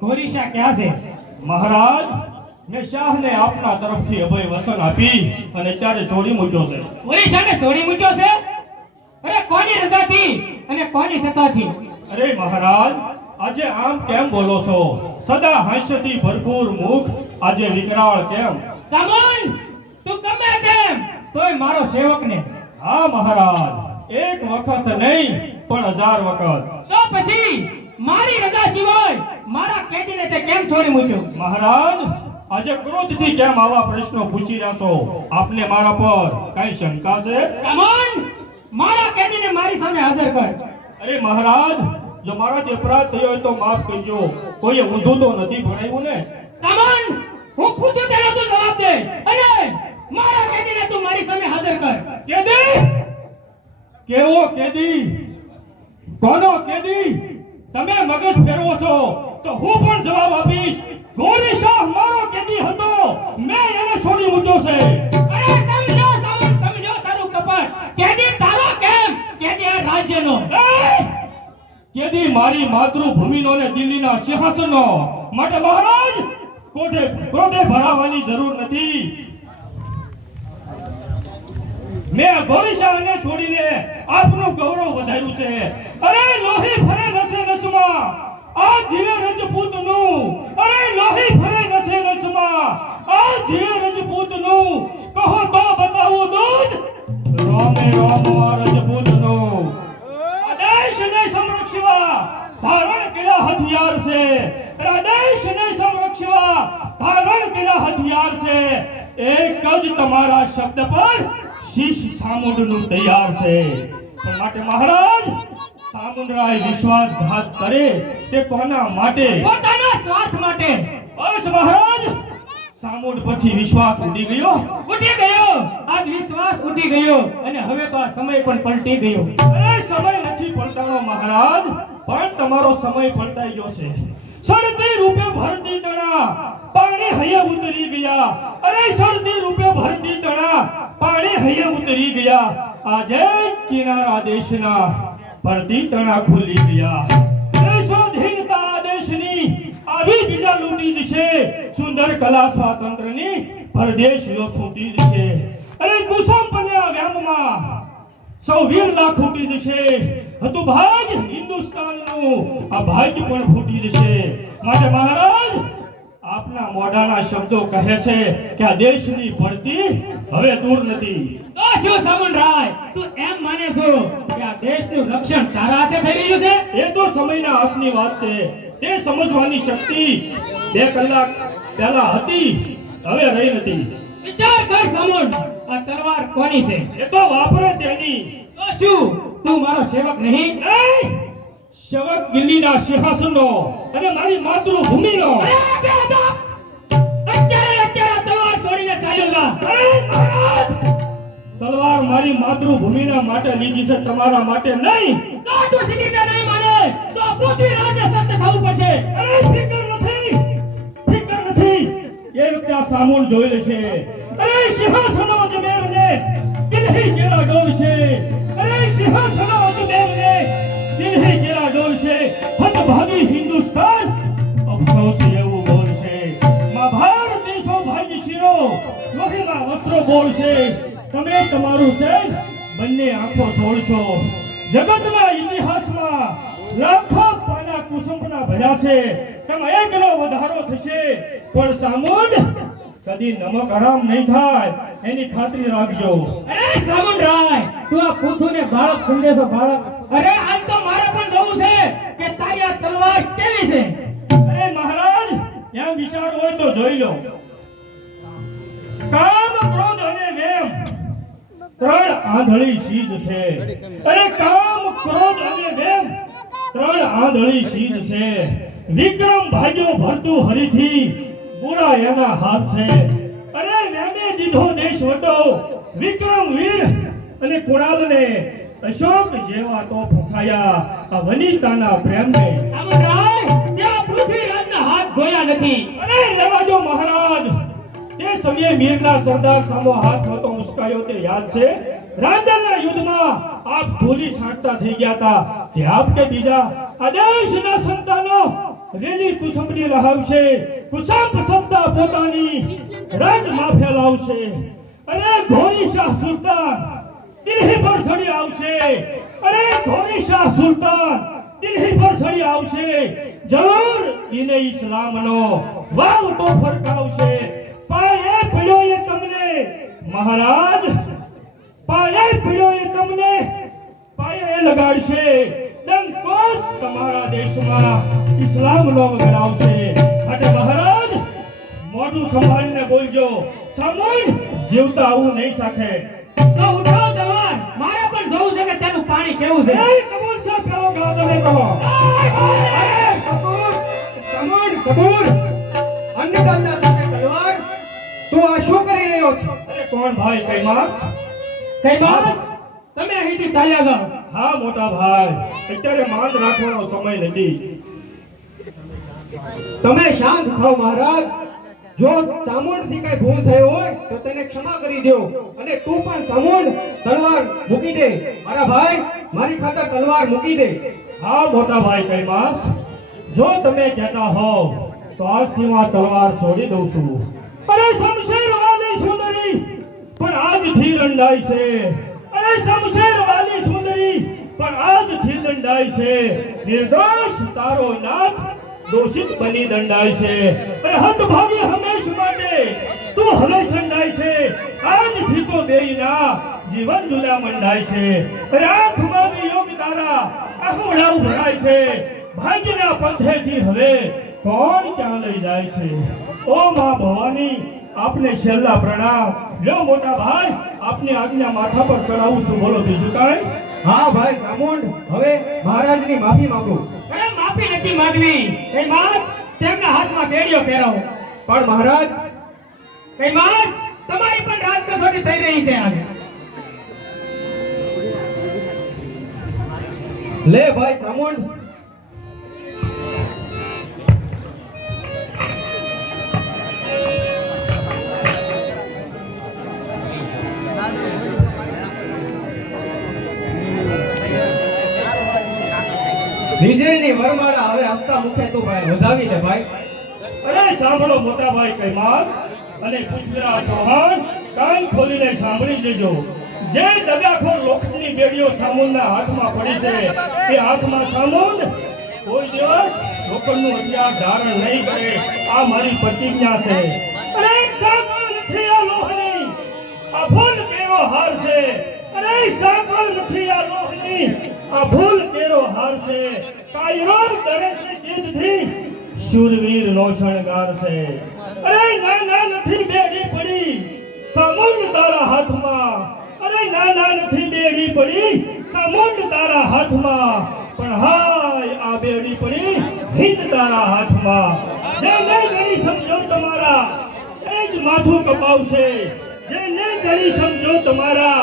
ગોરીશા ક્યાં છે? મહારાજ, મેં શાહને આપના તરફથી અભય વચન આપી અને ત્યારે છોડી મૂક્યો છે. ગોરીશાને છોડી મૂક્યો છે? અરે કોની રજાથી અને કોની સત્તાથી? અરે મહારાજ, આજે આમ કેમ બોલો છો? સદા હાસ્યથી ભરપૂર મુખ આજે વિકરાળ કેમ? સામુંડ, તું ગમે તેમ તોય મારો સેવક ને. હા મહારાજ, એક વખત નહીં પણ 1000 વખત. તો પછી મારી રજા સિવાય મારા કેદીને તે કેમ છોડી મૂક્યો? મહારાજ, આજે ક્રોધથી કેમ આવા પ્રશ્નો પૂછી રહ્યા છો? આપને મારા પર કઈ શંકા છે? સામુંડ, મારા કેદીને મારી સામે હાજર કર. અરે મહારાજ, જો મારાથી અપરાધ થયો હોય તો માફ કરજો. કોઈએ ઊંધું તો નથી ભણાવ્યું ને? સામુંડ, હું પૂછું તેનો તું જવાબ દે અને મારા કેદીને તું મારી સામે હાજર કર. કેદી? કેવો કેદી? કોનો કેદી? તમે મગજ ફેરવો છો તો હું પણ જવાબ આપીશ. ગોરી શાહ મારો કેદી હતો, મેં એને છોડી મૂક્યો છે. અરે સમજો સામુંડ, સમજો તારું કપટ. કેદી તારો કેમ? કેદી આ રાજ્યનો. કેદી મારી માતૃભૂમિનો ને દિલ્હીના સિંહાસનનો. માટે મહારાજ, ક્રોધે ભરાવાની જરૂર નથી. મેં ગોરીશાહને છોડીને આપનું ગૌરવ વધાર્યું છે. અરે લોહી ફરે નસે નસમાં, આ જીવે રજપૂતનું. અરે લોહી ફરે નસે નસમાં, આ જીવે રજપૂતનું. કહો તો બતાવું દૂધ, રોમે રોમ આ રજપૂતનું. આ દેશને સંરક્ષવા ધારણ કર્યા હથિયાર છે. આ દેશને સંરક્ષવા ધારણ કર્યા હથિયાર છે. એક જ તમારા શબ્દ પર શીશ સામુંડનું તૈયાર છે. પણ માટે મહારાજ, સામુંડરાય વિશ્વાસઘાત કરે તે કોના માટે? પોતાના સ્વાર્થ માટે. બસ મહારાજ, સામુંડ પછી વિશ્વાસ ઉડી ગયો. ઉઠી ગયો. આજ વિશ્વાસ ઉઠી ગયો અને હવે તો આ સમય પણ પલટી ગયો. અરે સમય નથી પલટાણો મહારાજ, પણ તમારો સમય પલટાઈ ગયો છે. સળતી રૂપે ભરતી તણા પાણી હૈયા ઉતરી ગયા. અરે સળતી રૂપે ભરતી તણા પાણી હૈયા ઉતરી ગયા. આજે કિનારા દેશના ભરતી તણા ખુલી ગયા. સ્વાધીનતા દેશની આવી બીજા લૂંટી જ છે. સુંદર કલા સ્વાતંત્રની પરદેશીઓ છૂટી જ છે. અરે કુસુમ બન્યા વ્યામમાં સૌ વીર લાખ ફૂટી જશે. હતું ભાગ્ય હિન્દુસ્તાનનું, આ ભાગ્ય પણ ફૂટી જશે. માટે મહારાજ, આપના મોઢાના શબ્દો કહે છે કે આ દેશની ભરતી હવે દૂર નથી. તો શું સામુંડરાય, તું એમ માને છો કે આ દેશનું રક્ષણ તારા હાથે થઈ રહ્યું છે? એ તો સમયના હાથની વાત છે. તે સમજવાની શક્તિ 2 કલાક પહેલા હતી, હવે રહી નથી. વિચાર કર સામુંડ, આ તલવાર કોની છે? એ તો વાપરે તેની. તો શું તું મારો સેવક નહીં? સેવક દિલ્હીના સિંહાસનનો અને મારી માતૃભૂમિનો. અત્યારે તલવાર છોડીને ચાલ્યો જા. મહારાજ, તલવાર મારી માતૃભૂમિના માટે લીધી છે, તમારા માટે નહીં. તો તું સીધીને નહીં માને તો પૃથ્વીરાજને સત્ય થવું પડશે. અરે ફિકર નથી. એ વખતે આ સામુંડ જોઈ લેશે. અરે સિંહાસનો અજમેરને દિલ્હી કેરા ડોલશે. અરે સિંહાસનો અજમેરને દિલ્હી કેરા ડોલશે. હતભાગી હિન્દુસ્તાન અફસોસ એવું બોલશે. માં ભારત દેશો ભાગી શિરો લોહીના વસ્ત્રો બોલશે. તમે તમારું સૈન બંને આંખો છોડશો. જગતના ઇતિહાસમાં લાખો પાના કુસુમના ભર્યા છે. તમે એકનો વધારો થશે, પણ સામુંડ કદી નમક હરામ નહીં થાય એની ખાતરી રાખજો. અરે સામુંડરાય, તું આ પૂથુને બાળક સમજે છો? બાળક? અરે આજ તો મારે પણ જોવું છે કે તારી આ તલવાર કેવી છે. અરે મહારાજ, એમ વિચાર હોય તો જોઈ લો. કામ, ક્રોધ અને વેમ 3 આંધળી ચીજ છે. અરે કામ, ક્રોધ અને વેમ 3 આંધળી ચીજ છે. વિક્રમ ભાગ્યો ભરતું હરીથી, બુરા એના હાથ છે. અરે વેમે દીધો દેશ વટો, વિક્રમ વીર અને કુણાલને અશોક જેવા તો ફસાયા આ વનિતાના પ્રેમને. સામુંડરાય, ત્યાં પૃથ્વીરાજના હાથ જોયા નથી. અરે લેવા દો મહારાજ, તે સમયે મીરના સરદાર સામો હાથ નહોતો મુસ્કાયો તે યાદ છે? રાંદેરના યુદ્ધમાં આપ ધૂલી છાંટતા થઈ ગયા હતા. તે આપ કે બીજા આ દેશના સંતાનો રેલી કુસુમની લહાવશે, કુસુમ સત્તા પોતાની રાજમાં ફેલાવશે. અરે ઘોડી શાહ સુલતાન દિલ્હી પર ચડી આવશે. અરે ઘોડી શાહ સુલતાન દિલ્હી પર ચડી આવશે. જરૂર દિને ઇસ્લામનો વાવટો ફરકાવશે. પાયે પડ્યો એ તમને મહારાજ, પાયે પડ્યો એ તમને પાયે લગાડશે. ડંકો તમારા દેશમાં ઇસ્લામનો વગડાવશે. અને મહારાજ મોઢું સંભાળીને બોલજો, સામુંડ જીવતા આવું નહીં શકે. તો ઉઠાવ તલવાર, મારે પણ જોવું છે કે તેનું પાણી કેવું છે. એ કબૂલ છે, પેલો ગાવ તમે કહો. અરે કપૂર, કબૂર, અન્નદાતા સાથે તલવાર, તું આ શું કરી રહ્યો છે? અરે કોણ ભાઈ કૈમાસ? કૈલાસ, તમે અહીંથી ચાલ્યા જાઓ. હા મોટા ભાઈ, અત્યારે માંદ રાખવાનો સમય નથી. તમે શાંત થાઓ મહારાજ. જો ચામુંડથી કઈ ભૂલ થઈ હોય તો તેને ક્ષમા કરી દો, અને તું પણ ચામુંડ તલવાર મૂકી દે. મારા ભાઈ, મારી ખાતર તલવાર મૂકી દે. હા મોટા ભાઈ કૈમાસ, જો તમે કહેતા હોવ તો આજથી હું આ તલવાર છોડી દઉં છું. અરે શમશેર વાલી સુંદરી પણ આજથી દંડાઈ છે. અરે શમશેર વાલી સુંદરી પણ આજથી દંડાઈ છે. નિર્દોષ તારો નાથ દોષિત બની દંડાય છે. અરે હતભાગી હંમેશ માટે તું હવે સંડાય છે. આજથી તો બેયના જીવન જુદા મંડાય છે. અરે આંખમાં યોગ તારા આહુડાઓ ભરાય છે. ભાગ્યના પંથેથી હવે કોણ ક્યાં લઈ જાય છે. ઓ માં ભવાની, આપને છેલ્લા પ્રણામ. લ્યો મોટા ભાઈ, આપની આજ્ઞા માથા પર ચડાવું છું. બોલો બીજું કાંઈ? હા ભાઈ ચામુંડ, હવે મહારાજની માફી માંગુ. અરે માફી નથી માંગવી. કૈલાસ, તેમના હાથમાં બેડીઓ પહેરાવો. પણ મહારાજ, કૈલાસ, તમારી પણ રાજ કસોટી થઈ રહી છે આજે. લે ભાઈ ચામુંડ. વિજયની વરમાળા હવે હસતા મુખે તું ભાઈ વધાવી લે ભાઈ. અરે સાંભળો મોટા ભાઈ કૈમાસ અને પુષ્પરાજ ચૌહાણ, કાન ખોલીને સાંભળી જજો. જે દગાખોર લોખંડની બેડીઓ સામુંડના હાથમાં પડી છે, તે હાથમાં સામુંડ કોઈ દિવસ લોખંડનું હથિયાર ધારણ નહીં કરે. આ મારી પ્રતિજ્ઞા છે. અરે સાકળ નથી આ લોહની, આ ફૂલ કેરો હાર છે. અરે સાકળ નથી આ લોહની, આ ફૂલ કેરો હાર છે. કાયરો કરે છે જીદથી, શૂરવીર નો શણગાર છે. અરે ના નથી બેડી પડી સામુંડ તારા હાથમાં. અરે ના નથી બેડી પડી સામુંડ તારા હાથમાં. પણ હાય આ બેડી પડી હિંદ તારા હાથમાં. જેને ગણી સમજો તમારા એ જ માથું કપાવશે. જેને ગણી સમજો તમારા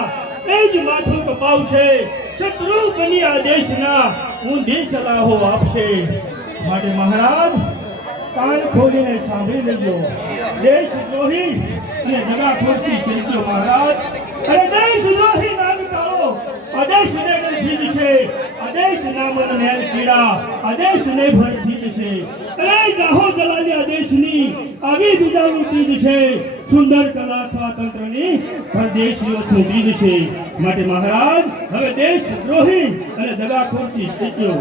એ જ માથું કપાવશે. શત્રુ બની આ દેશના ઊંધી સલાહો આપશે. માટે મહારાજ, કાન ખોલીને સાંભળી લેજો. દેશદ્રોહી અને દગાખોરથી ચૂક્યો મહારાજ. અરે દેશદ્રોહી નાગતાઓ આદેશને નથી દિશે. આદેશ નામન નેર કીડા આદેશને ભરતી દિશે. અરે જાહો જલાલી આદેશની આવી બીજાનું તીજ છે. સુંદર કલા સ્વાતંત્રની પરદેશીઓ સુધી છે. માટે મહારાજ, હવે દેશદ્રોહી અને દગાખોરથી ચૂક્યો